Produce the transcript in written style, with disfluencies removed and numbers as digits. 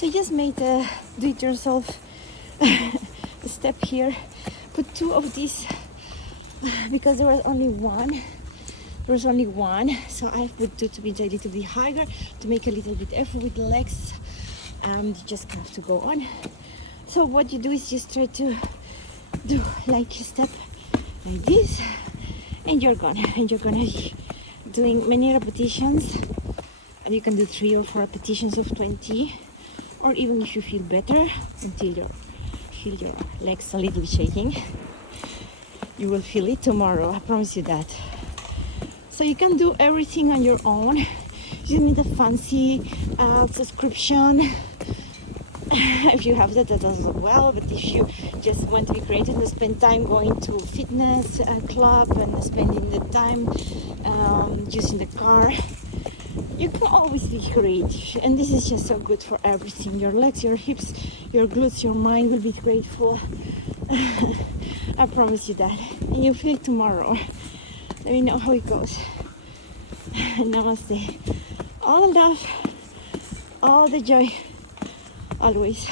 So I just made a do-it-yourself step here. Put two of these because there was only one. So I put two to be a little bit higher to make a little bit effort with the legs. You just have to go on. So what you do is just try to do like a step like this, and you're gonna be doing many repetitions. And you can do 3 or 4 repetitions of 20, or even if you feel better until you feel your legs a little shaking. You will feel it tomorrow, I promise you that. So you can do everything on your own. You don't need a fancy subscription. If you have that does well, but if you just want to be creative and spend time going to fitness club and spending the time using the car, you can always be creative. And this is just so good for everything. Your legs, your hips, your glutes, your mind will be grateful. I promise you that. And you'll feel it tomorrow. Let me know how it goes. Namaste. All the love, all the joy, always.